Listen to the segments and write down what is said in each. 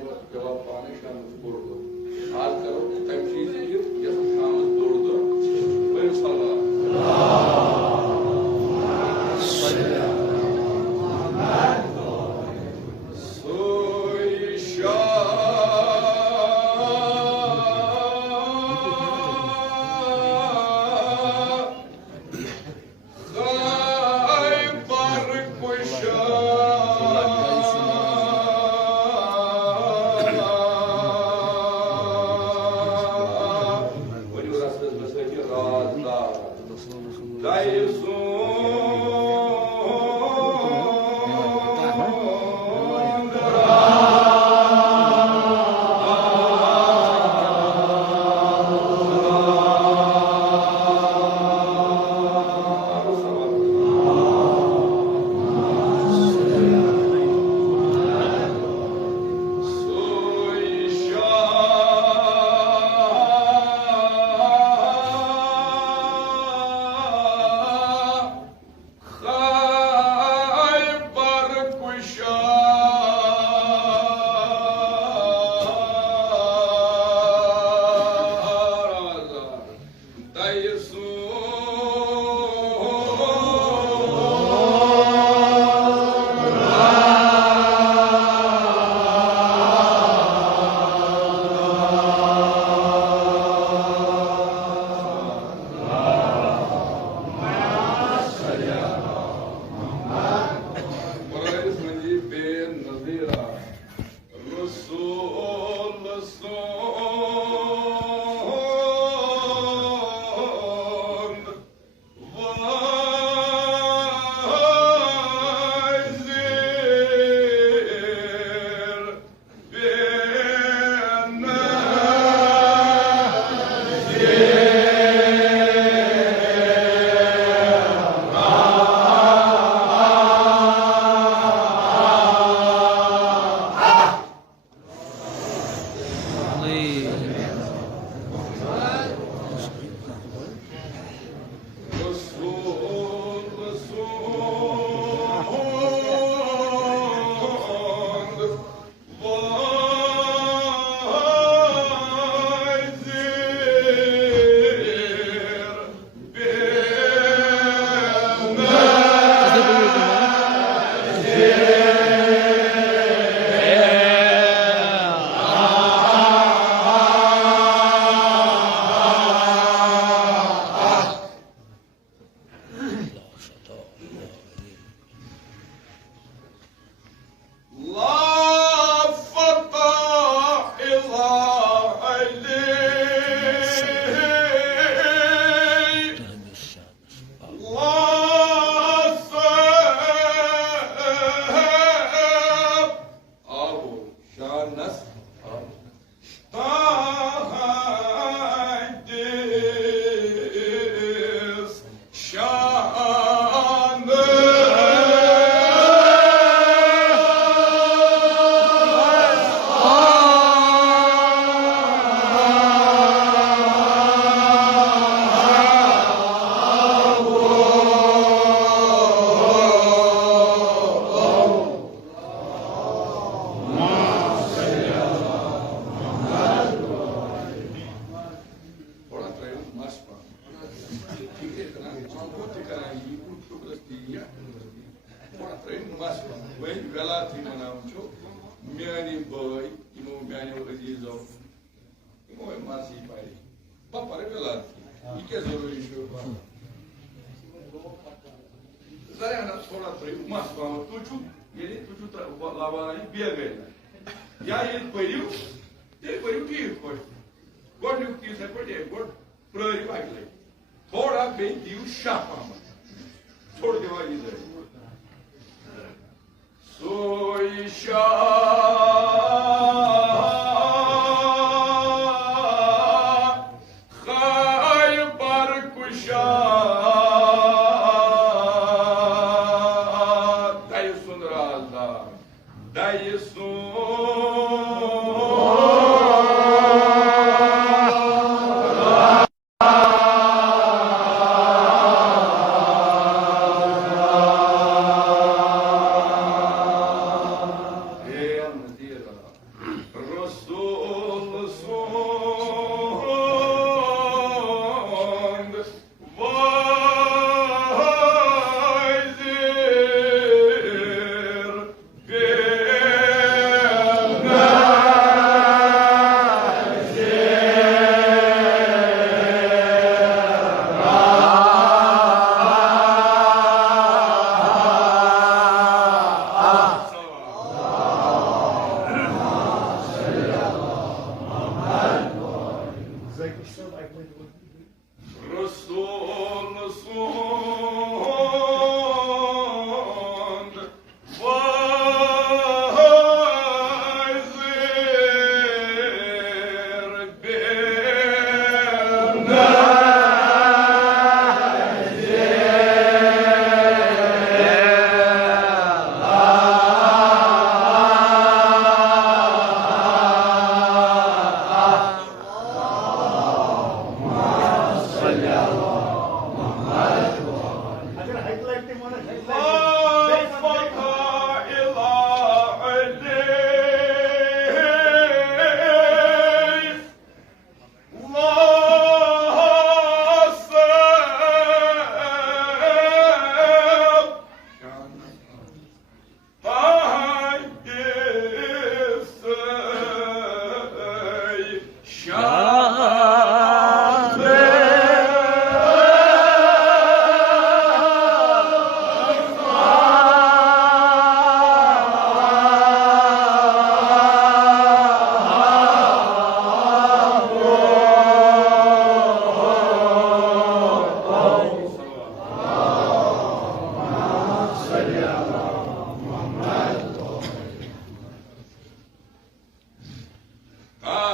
जवाब पाने शाम बोर्ड आज करो तम चीज ये शाम बोर्ड बड़ी सलाह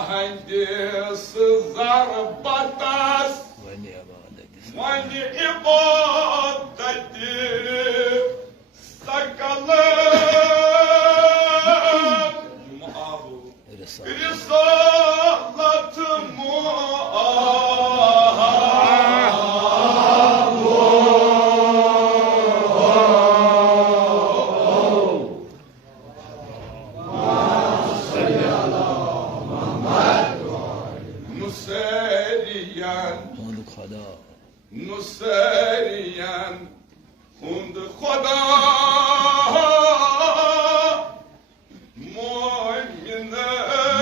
مهندس زربطس ولعبادتي سكلت رسالة نسريان هند خدا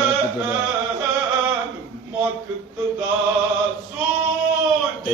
مؤمنان مقتدا زود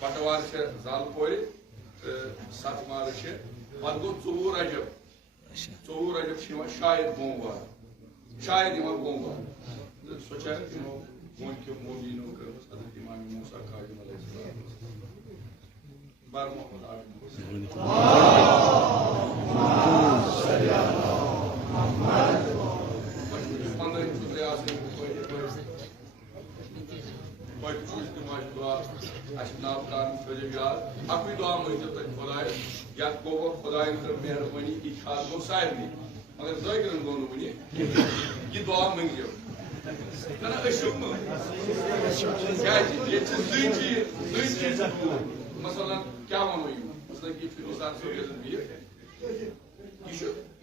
Batavar Zalpori, Satmar, Pango Rajab, Rajab, Shayad Bomba, Shayad Bomba, the society, Monki Modino, other Imam Musa Kajim, Barmo. Aku doa menjadi Khudai, ya kowa Khudai untuk mehrabani ikhlas ko sahib ni. Magar doa keren gono bani, ये doa mengjau. Karena asyum, क्या ये चीज़ मसलन क्या मानो ये, मसलन कि philosophy सोचते भी है,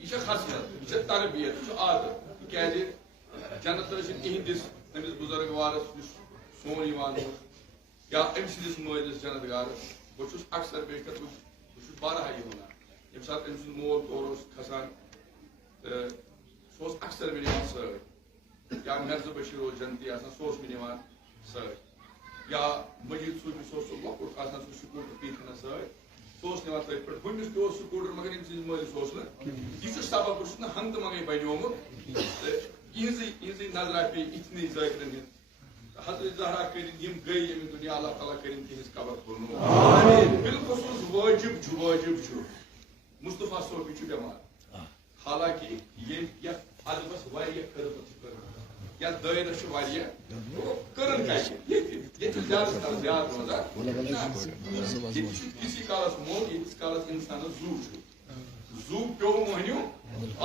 ये खासियत, ये तरबियत, ये आदत, क्या है जन्नत तो इसे कहीं दिस नमिस बुजुर्ग वारस सोनी वानो या एमसीदिस मोइदिस जन्नत गारस बचुस अक्सर बेकत बचुस बारह ही होना ये साथ एमसीदिस मोल तोरोस खसान सोस अक्सर मिनिवान सर या मर्ज़ बशीरो जन्नती आसान सोस मिनिवान सर या मजीद सूफी सोस लोकुट आसान सुकूट पीखना सर सोस निवान सर पर बुनिस तो सुकूट मगर एमसीदिस मोइदिस सोस न ये सबब कुछ न हंत मगे बनियोमो इजी नजर पे इतनी ज़ाकिर हज़रत ज़हरा करिन यम गई यम दुनिया अल्लाह ताला करिन तिस कबर खुलनो बिल्कुल वाजिब छु मुस्तफा सोफी छु बेमार हालांकि ये या अदबस वारिया खदमत कर या दायरा छु वारिया करन का ये ज्यादा रोजा किसी कालस मो इस कालस इंसान जू पे मोहनियो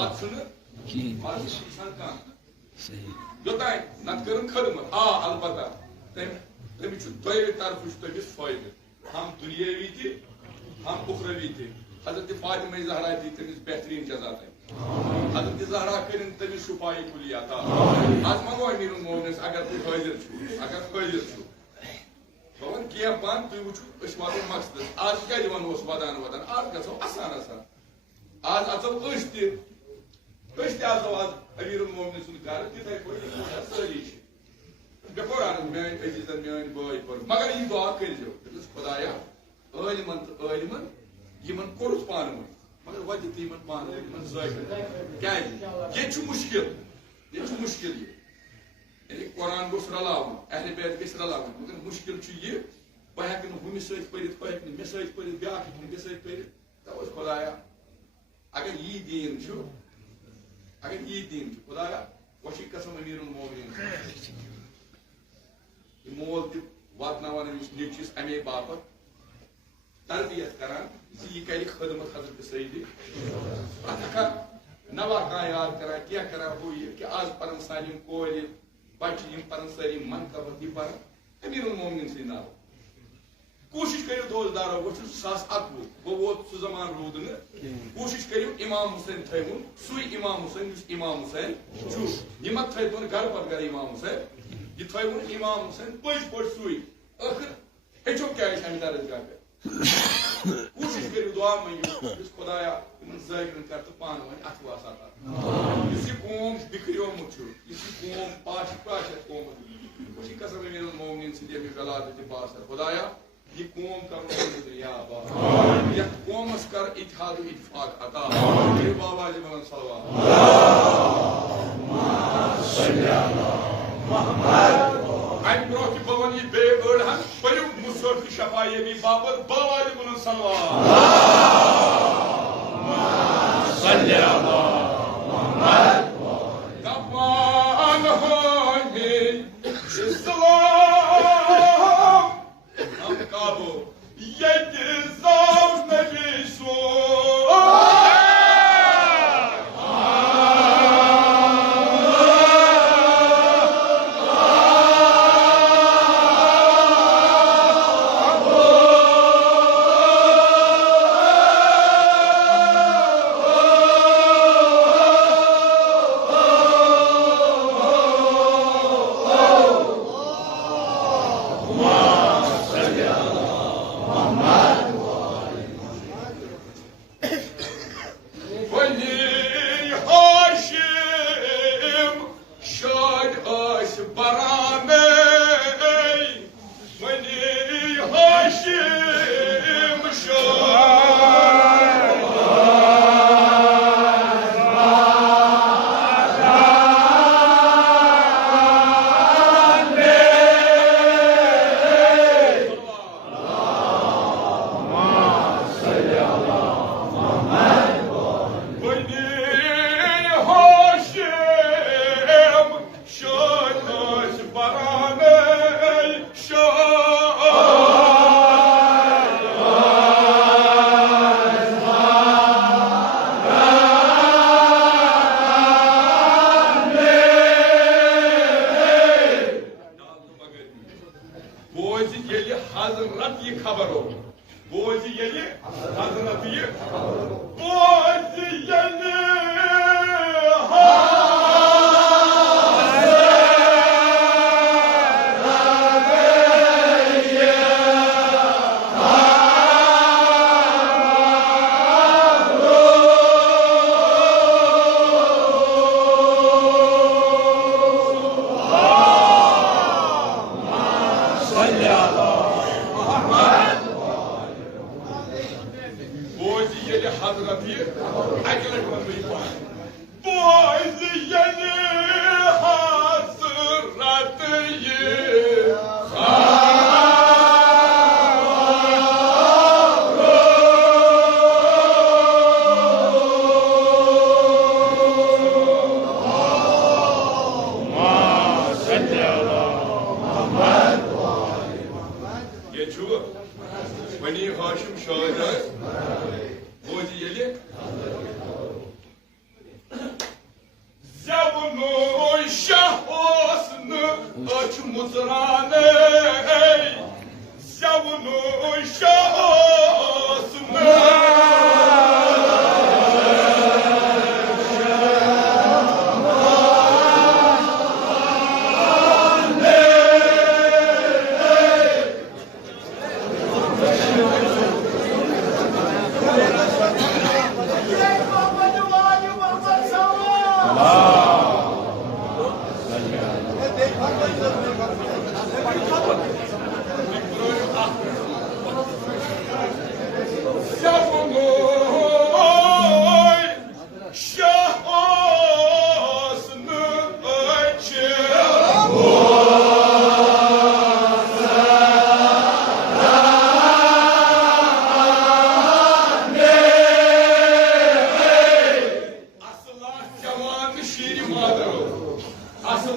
आछन की इंसान का योताय नत करन खदमत अलबत्ता तम दोवे तरफ तमिस फायदे हम दुनियावी थे हम उखरवी थे हजरत फातिमा ज़हरा दी तमिस बेहतरीन जज़ा हजरत ज़हरा करिन तमिस शुफाई कुलियात आज मंगो अमीर मोमिन अगर तु हाजिर छु भवन किया बंद तु वुचु अस वातो मकसद आज क्या दिवन ओस वदान आज गसो आसान आज अचो अस आज अमीरुल मोमिनीन सुन घर तिथे सारी मे कोर मेन अजीजन मेन बॉय पर मगर यह दुआ करो खुदाया आलिमन तो आलिमन यमन कोरुस पान मगर वजह तो यमन पान क्या मुश्किल मुश्किल यानी कुरान गोस रलावन अहले बैत गस रलावन मगर मुश्किल यह बह हेक हुमिस सत पढ़ित बह हेक मे सत पढ़ित ब्याह हेक मे सत पढ़ित तवस खुदाया अगर यह दीन खुदाया वशी कसम अमीरुल मोमिनीन मोल तह वातनावान नीचिस अमे बापत तरबियत करान यह कर खदमत हजरत सईदी अथका नवा कह याद करान क्या करान हो यह कि आज पन सानिम कोर बच्चे पन सारी मन कबत यह पर अमीरुल मोमिनीन सद नाव कोशिश करो दोस्तदारो वो 2011 वो वोत सह जमान रूद न कोशिश करो इमाम हुसैन थवन सुई इमाम हुसैन इमाम हुसैन यह मत थोन घर पर घर इमाम हुसैन यह थवन इमाम हुसैन पज पे सुई आखिर हेचो क्या अमे दरजगाह पे कोशिश करो दुआ मंगो खुदाया इन जागिरन कर तो पान वन अथवा साता इस कौम बिखरियोमुत इस कौम पाश पाश कौम वशी कसम अमीरुल मोमिनीन सद वलादत बासर खुदाया यह कौम कर यथ कौमस कर इत्तेहाद इत्तफाक अता बाबा जी बुलंद सलवात अम ब्रो कि बह वन यह बे अड़ हन पढ़ो मुसर शफा यमी बाबत बाबा जी बुलंद सलवात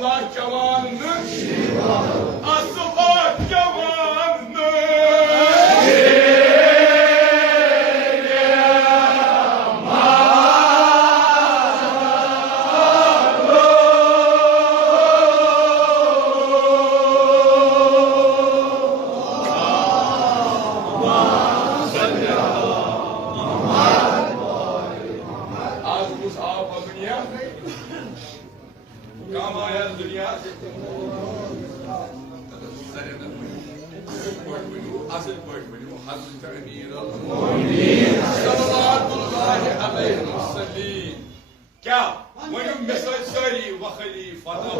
asla cavanını, asla cavanını. क्या वनु मिसल सारी वखली फतह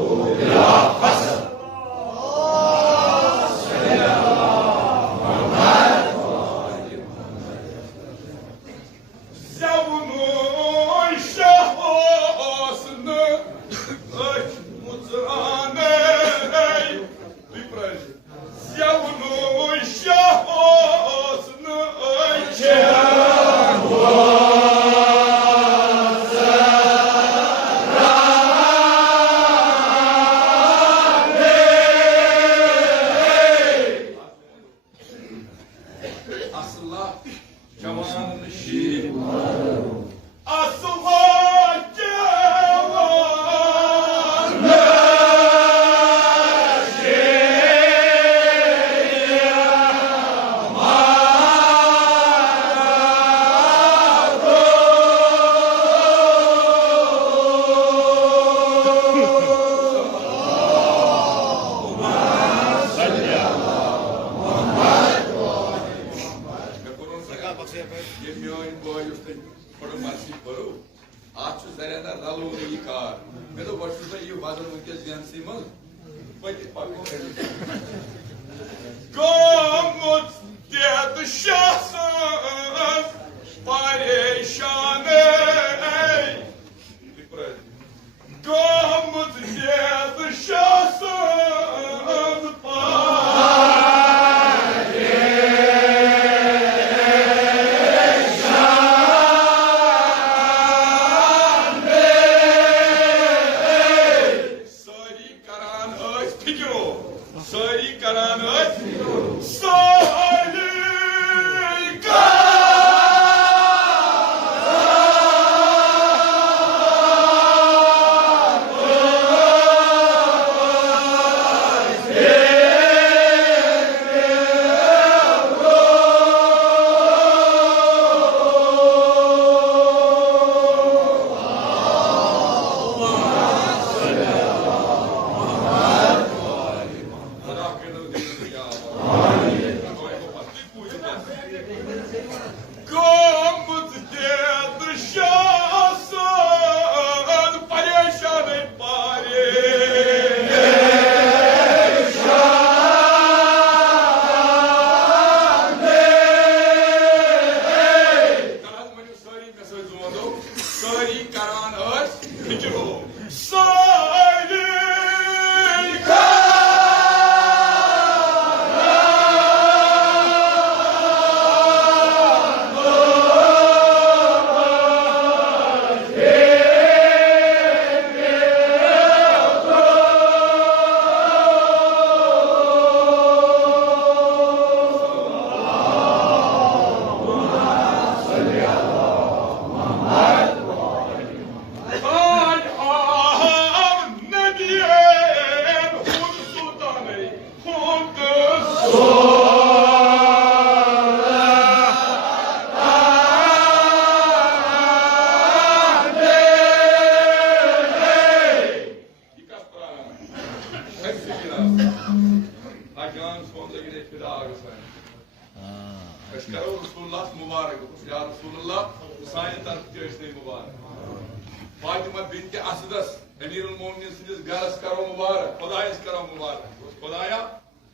फातिमा बिन्त असदस अमीरुल मोमिनीन सिंदिस गरस करो मुबारक खुदायस करो मुबारक खुदाया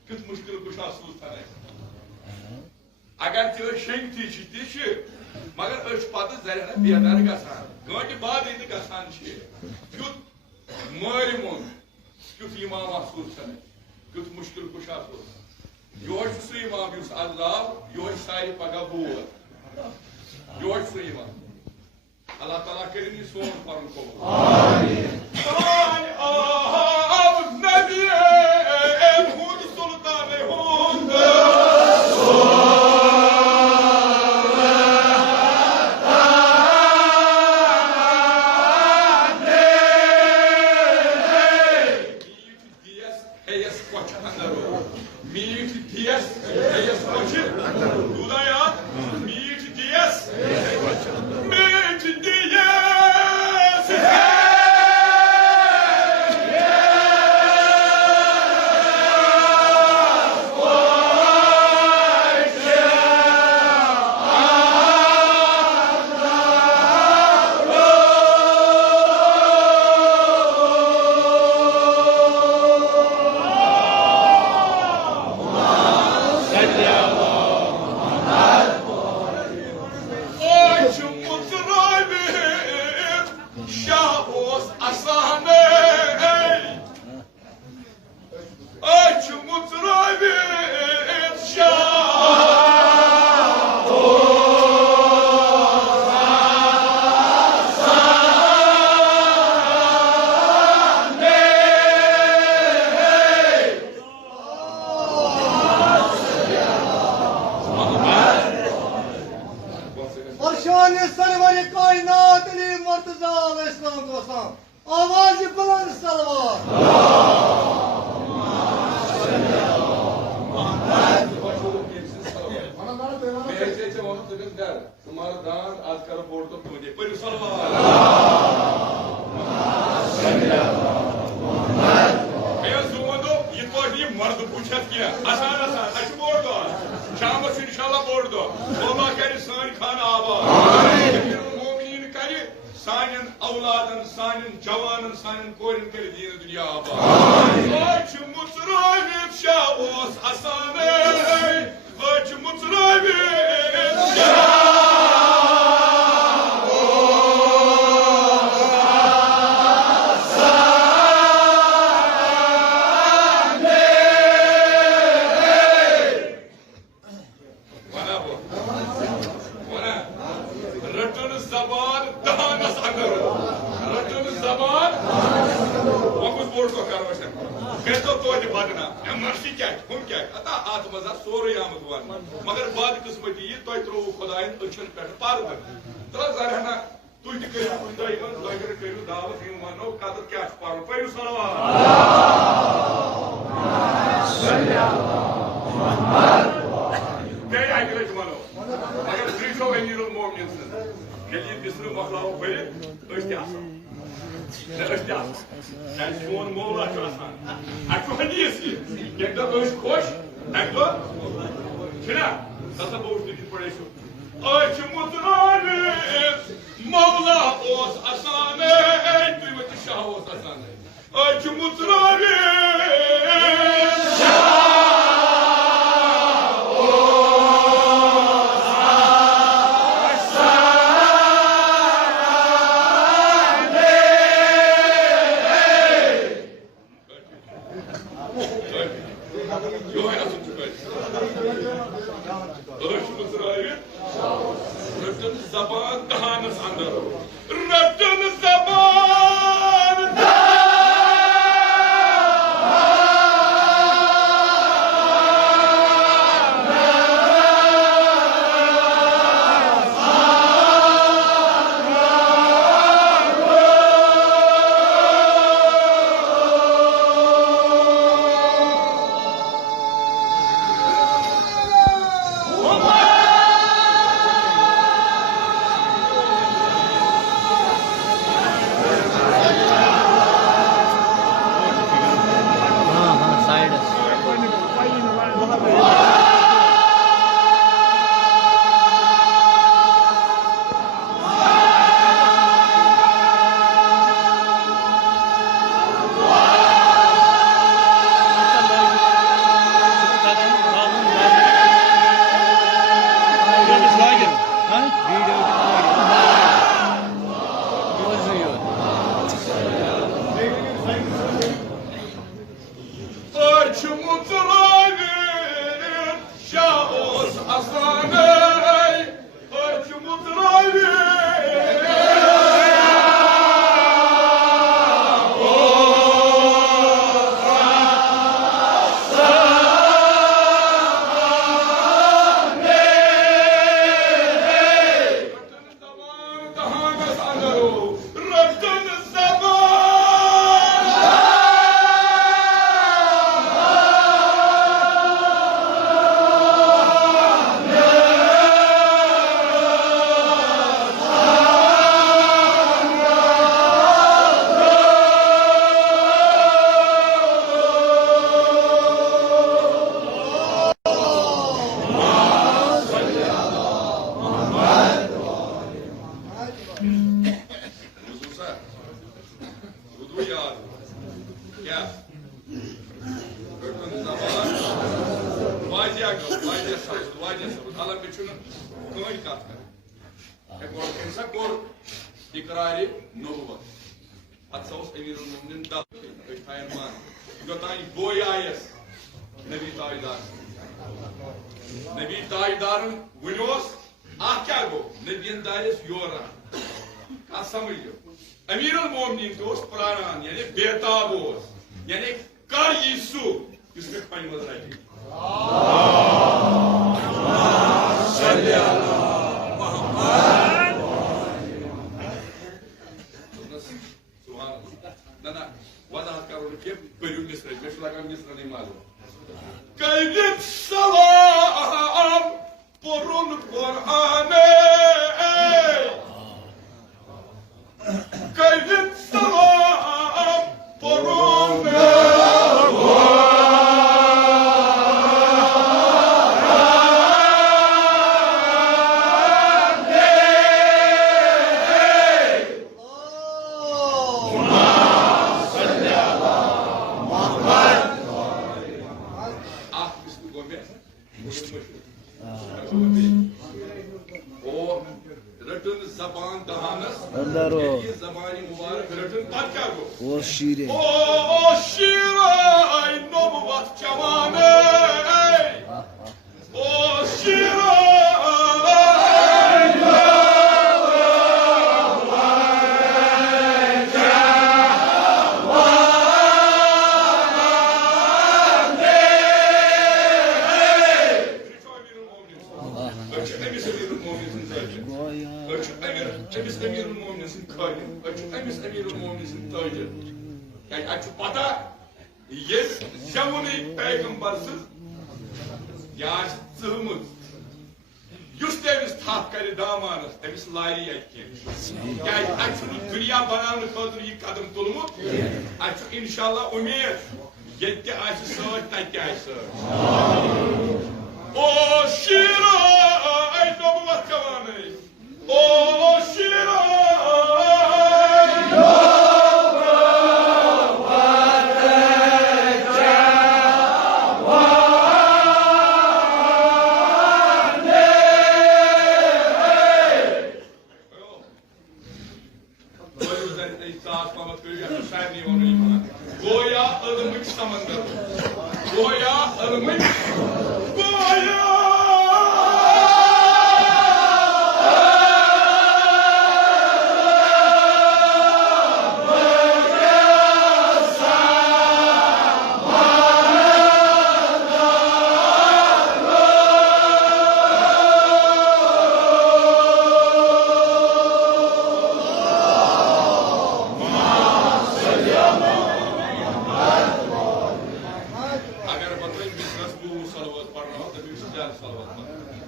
कित मुश्किल कुछ सूस थाने अगर त्यो शंति छि मगर अश पत जरना बेदार गसान गंट बाद इत गसान छि क्युत मारिमोन क्युत इमाम सूस थाने क्युत मुश्किल कुछ सूस योश सु इमाम युस अल्लाह योश सारी पगा बोल योश सु इमाम अल्लाह ताला करिनी सोन परम को आमीन Koç anları. Meat diyes. Diyes koçu. Duda ya. Meat diyes. Meat diyes. क्या रटन जबान वाजिया गो वाजिया सब हालांकि छुन कोई कत कर एक और कैसा कोर इकरार नबुवत अतसोस अमीरुल मोमिनीन दा फायर मान योताई गोयायस नबी ताजदार वनोस आ क्या गो नबीन दायस योरा आ समझो अमीरुल मोमिनीन तो प्राणान यानी बेताब यानी कर यीशु इसमें पानी मत रही ना वजाहत करो कि परियों मिस्र में लगा मिस्र नहीं मालूम कैदित सलाम पुरुन कुराने कैदित सलाम पुरुन जबानी मुबारक रटन पत क्या गो ओ शीरे आई नबुवत जवाने ओ शीरे पता ये जमुनी पैगंबर तमिस थप कर दामानस तमिस लारी अत दुनिया बनाने खतर यह कदम तुलमुत अत इंशाल्लाह उम्मीद ये ओ शीरा नबुवत जवाने ओ शीरा गोया अलमिक समंदर गोया अलमिक गोया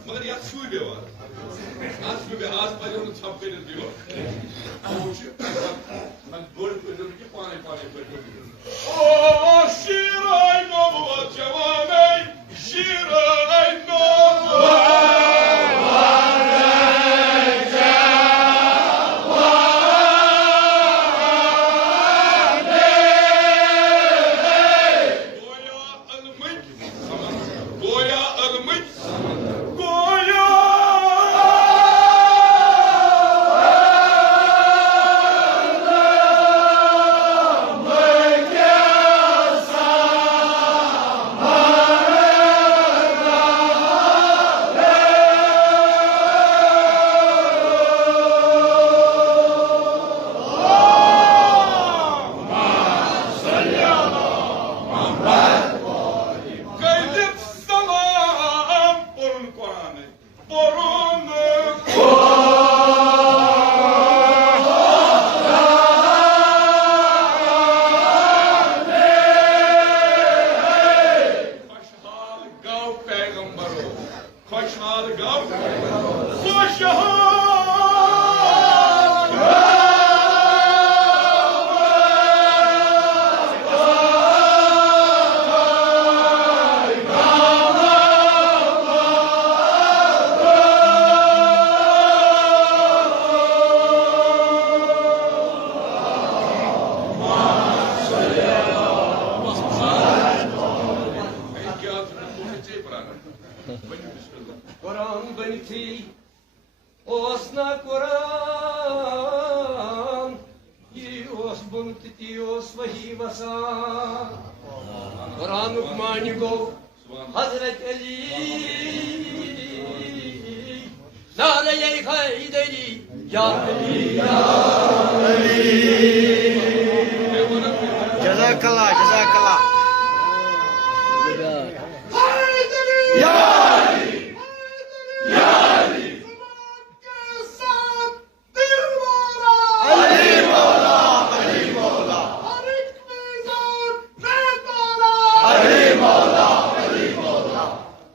मगर यह छुई व्यवहार आज पर छप कर दियो मैं बोल के पानी ओ शीराई नबुवत जवाने शीराई नबुवत Yeah! banyuti osna Quran yios buntitios vahivasa Quran ukmani go Hazret Ali Nare-i Hayderi Ya Ali Ya Ali Jazakallah, jazakallah. Ya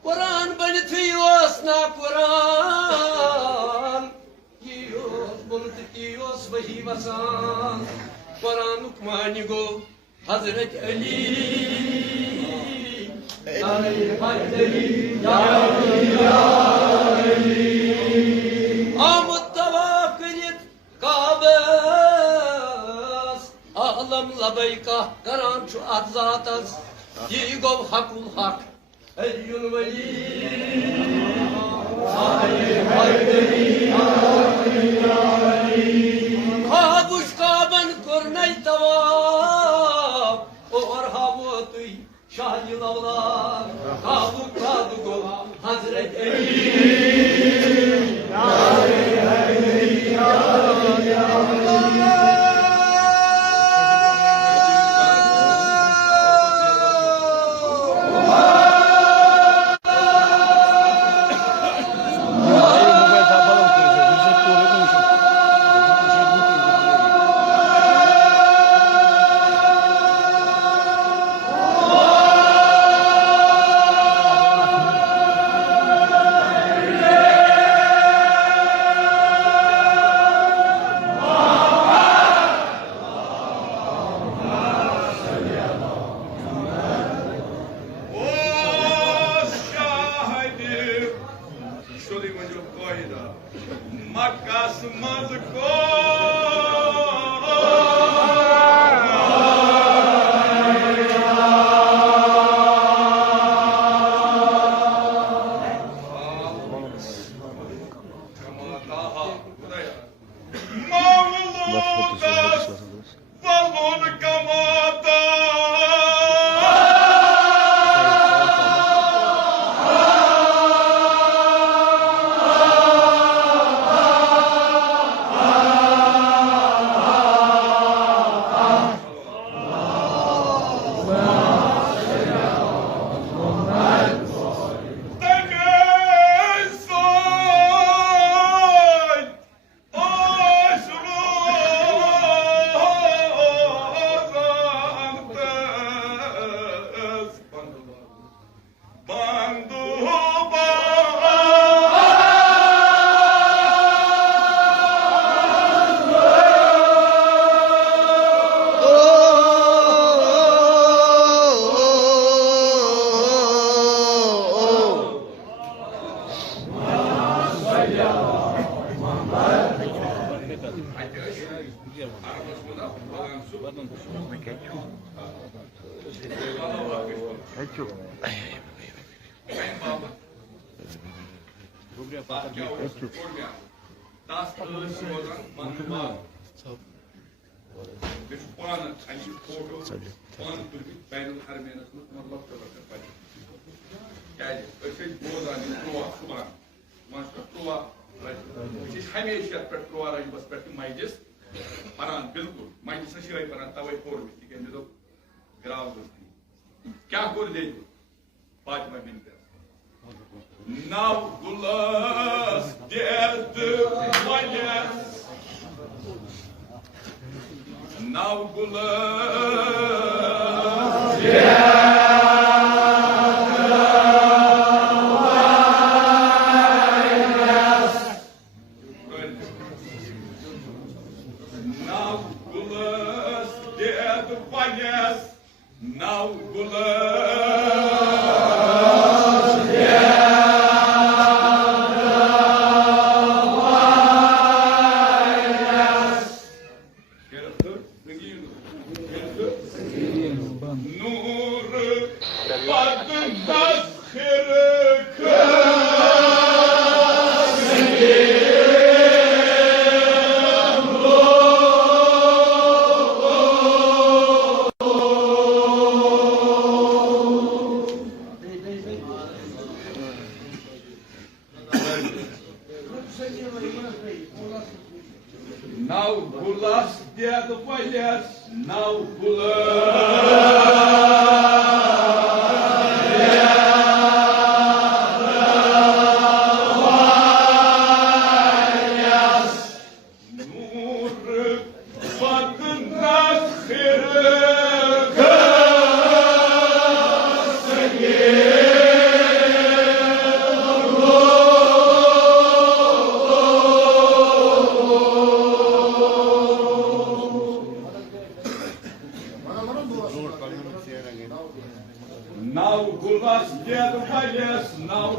Quran banitios na Quran yios buntitios vahivasan Quran ukmani go Hazret Ali Nare-i Hayderi Ya Ali Ya Ali Amut tavakkilit Kabes Ağlam labayka Karan şu adzatas Yigov hakul hak Eyyul veli Nare-i Hayderi Ya Ali Ya Ali Kabuş kaben kornay tavaf Or havutui şahil avlar Kabuk kadugo Hazret Ali Nare-i Hayderi Ya Ali Ya Ali dead valles now below. Now gulas dead valles now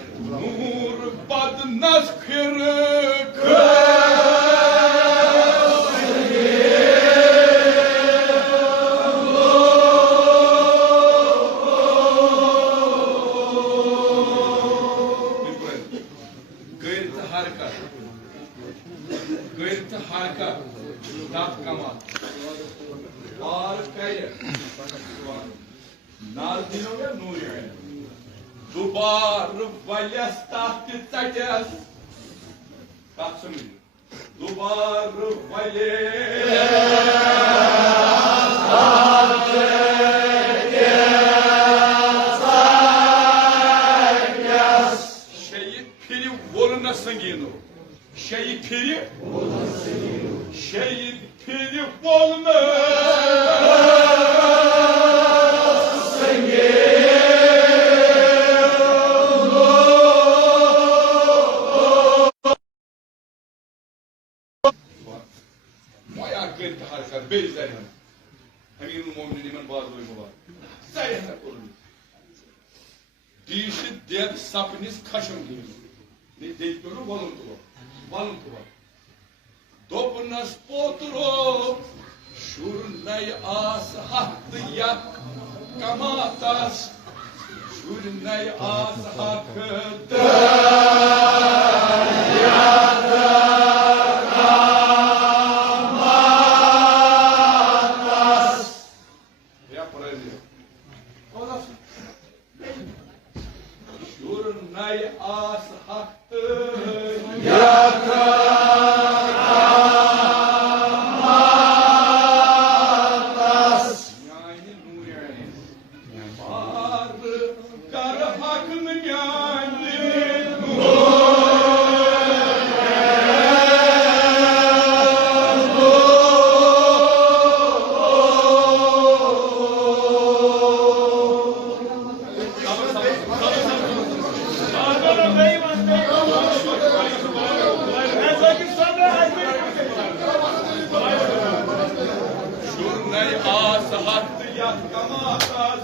Nur bad harika, dat kamal. Arkaya. Nardino ve Nuriye. Dubar valles tahti takas. Kapsamı. Dubar valles. Şehit piri voluna sangino. Şehit piri voluna harika bezlerim. Emirul Mu'minin bazıları var. Sayın olun. Dişi dead sapınız kaşım gibi. Ne deyikleri voluntu var. Dopunas potro şurnay as hattı yak kamatas şurnay as hakkı Şurnay as hakkı yakamatas yani nuriyani var kar hakkını yani Şurnay as hakkı yakamatas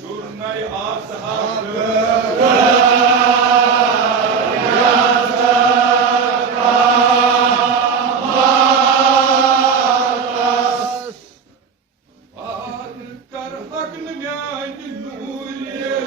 Şurnay as hakkı var kar hakkını yani nuriye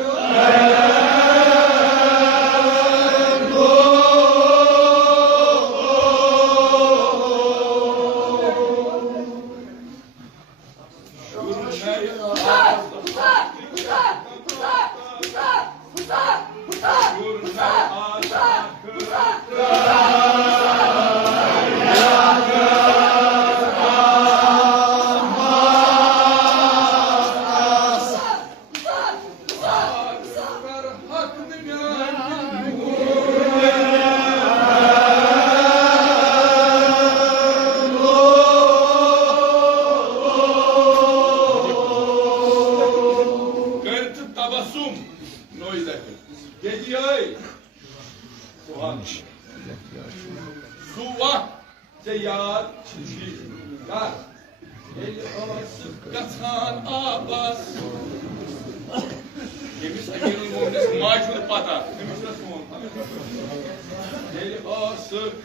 Suva Ceyar Çiçekler Gatan Abbas Yemiş Emirul Mu'minin maaşını patar. Yemiş nasıl oldu? Deli asık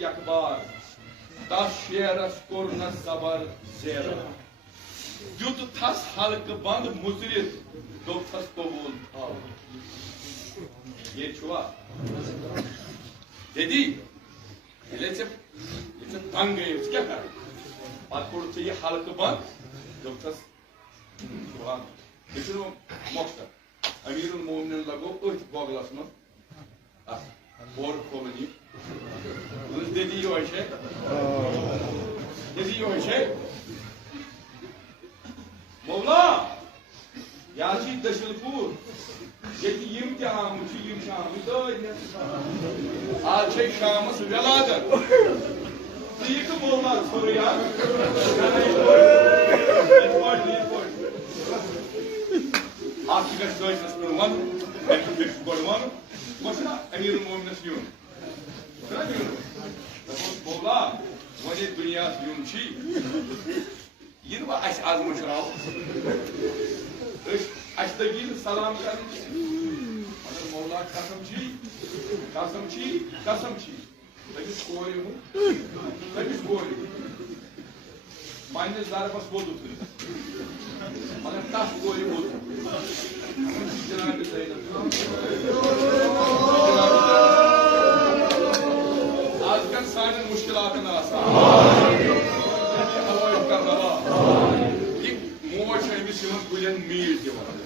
यकबार तस shares core न सबर जेरा युद्ध thus Hulk बंद मुजरित दो thus कबूल था ये छुआ दीदी ये तंग गए क्या कर बात कोड ये हल्क बंद दो थस छुआ इसरो मौका अमीरुल मोमिन लगो उठ बगलास में बोर खोलनी दीदी यो है मौला याची दशलपुर ये यम आम आज शाम वेलादत ठीक मौला छोरिया आप वन अमीरुल मोमिन यून मौला वे दुनिया यून यह आज मुशराव तगी सलाम कर मौला कसम तमिस कोर पन्नस दरबस वोदुत मगर तस कोर वोदुत जनाब आजकल सान मुश्किलात मोज अमिस गुलन मीट दिवान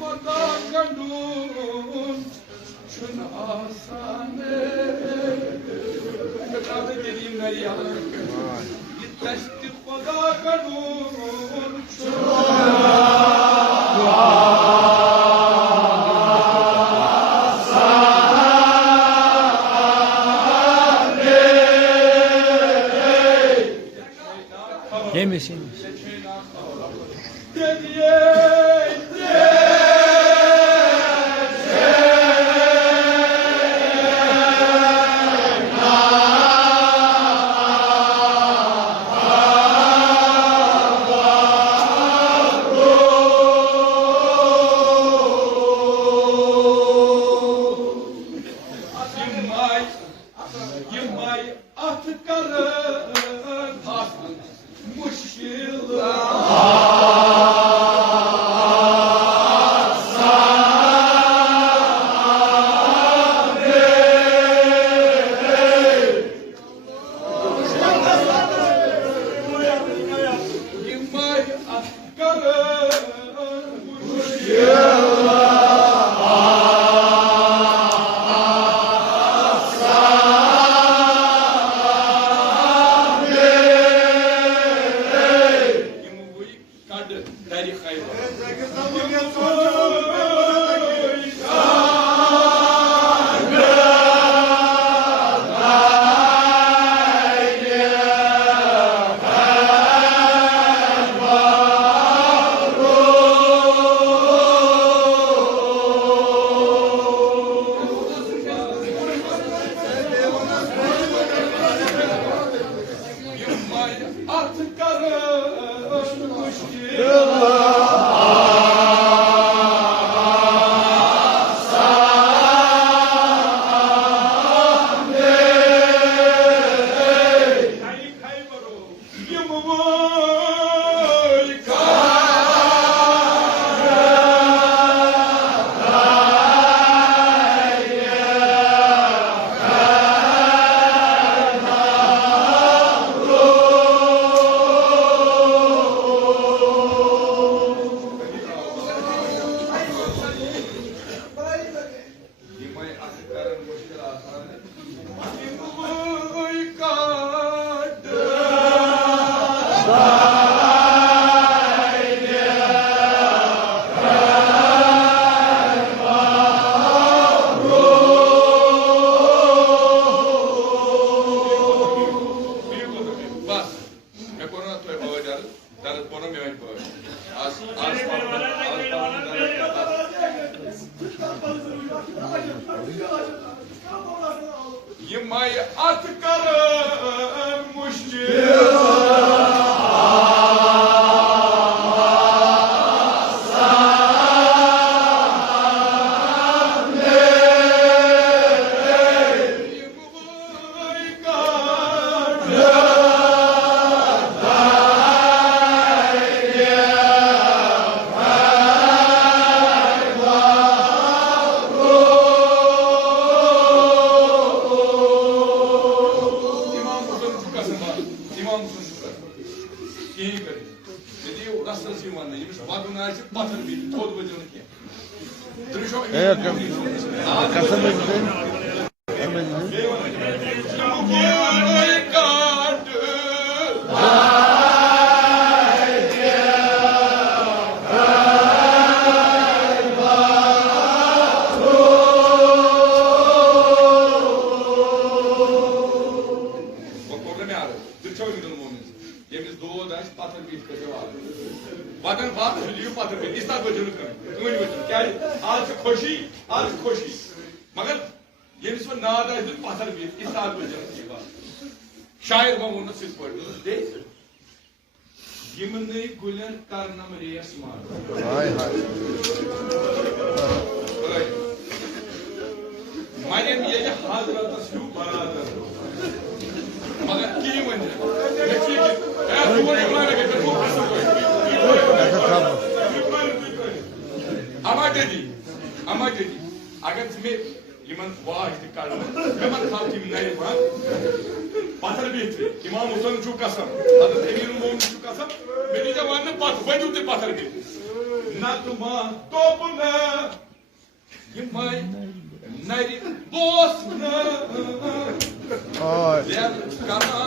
खुदा कंडून आसान खुदा कंडून मुश्किल ना पत्थर भी थोद बजो क्या दृश्य कसम Bakan baat liyu patır bir istat bacını kırın. Kıvın bacını. Kya आज खुशी मगर yemis वो नादा इधर patır bir istat bacını की बात. Şair वो उन्हें सिर्फ पढ़ दे. Yemini gülen karnım reyes mar. हाय हाय Mayem ये hazrat aslu baradır. मगर की मंज़िल. देखिए कि ऐसा वो नहीं माने कि तो हंसो कोई. Ama dedi, agar तुम्हें इमान वाह इस्तेकाल में, मैं मत खाओ कि नहीं बात, पाथर भी थे, इमाम हुसैन चुका सब, हज़रत अमीरुल मोमिनीन चुका सब, मेरी जवान ने पाथ वही उते पाथर भी, ना तुम्हां तोप ना, ये माय नारी बोस ना, या कमा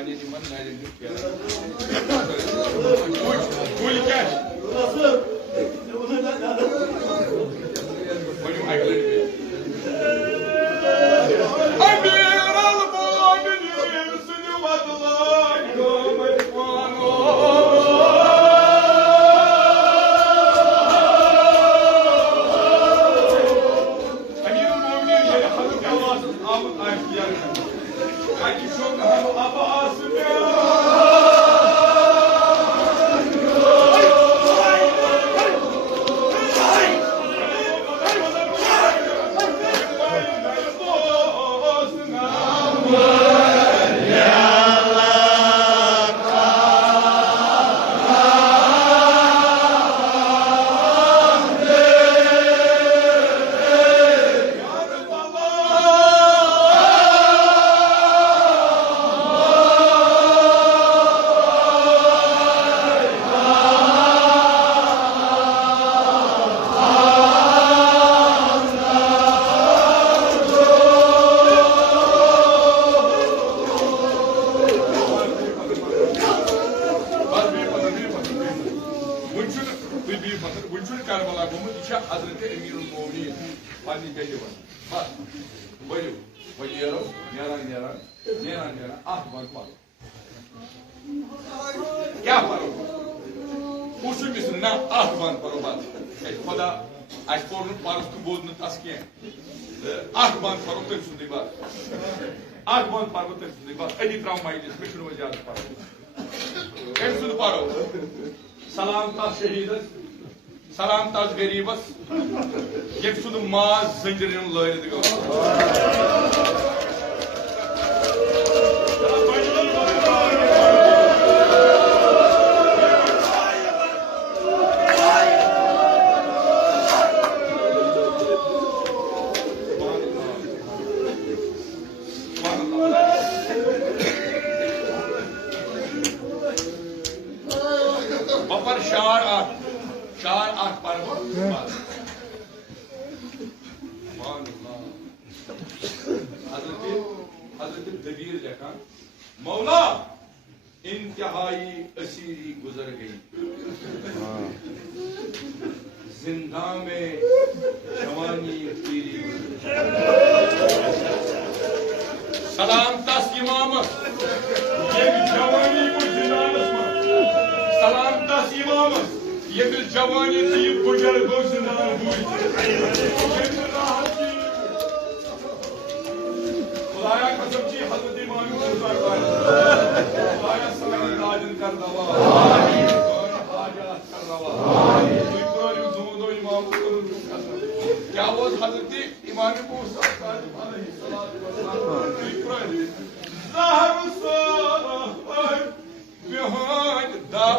पानी निमन नाले में क्या कुल क्या बड़ी आइलैंड पे क्या परो कुछ मिसना आह्वान परो बात खुदा आज पोर्न पारस को बोझ न तस के आह्वान परो तक सुधी बात आह्वान परो तक सुधी बात अजी ट्रामा इस मिशन में ज्यादा परो एक सुध परो सलाम ता शहीदस सलाम ता गरीबस एक सुध माज जंजरिन लहर दिगो शार आठ पर्व हजरत दबीर लिखा मौला इंतहाई असीरी गुजर गई जिंदा में जवानी पीरी सलाम तस इमाम ये जवानी को जिंदानस में सलाम तस इमाम ये जवानी थी गुजर गो जिंदान हुई खुदाया कसम की हजरत इमाम खुदाया सलाम राजन कर दवा आमीन हाजत कर दवा आमीन कोई कोई जुमदो इमाम को क्या वो हजरत इमाम मूसा अलैहिस्सलाम कोई कोई ज़हर सा behind the